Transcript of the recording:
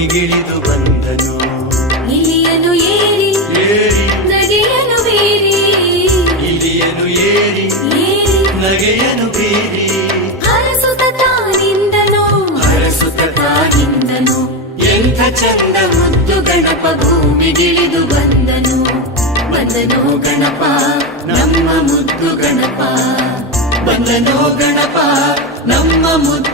ಭೂಮಿಗಿಳಿದು ಬಂದನು. ಇಲಿಯನು ಏರಿ ನಗೆಯನು ಬೀರಿ, ಇಲಿಯನು ಏರಿ ನಗೆಯನು ಬೀರಿ, ಹರಸುತ್ತ ತಾನಿಂದನು ಎಂಥ ಚಂದ ಮುದ್ದು ಗಣಪ ಭೂಮಿಗಿಳಿದು ಬಂದನು. ಬಂದನೋ ಗಣಪ ನಮ್ಮ ಮುದ್ದು ಗಣಪ, ಬಂದನೋ ಗಣಪ ನಮ್ಮ ಮುದ್ದು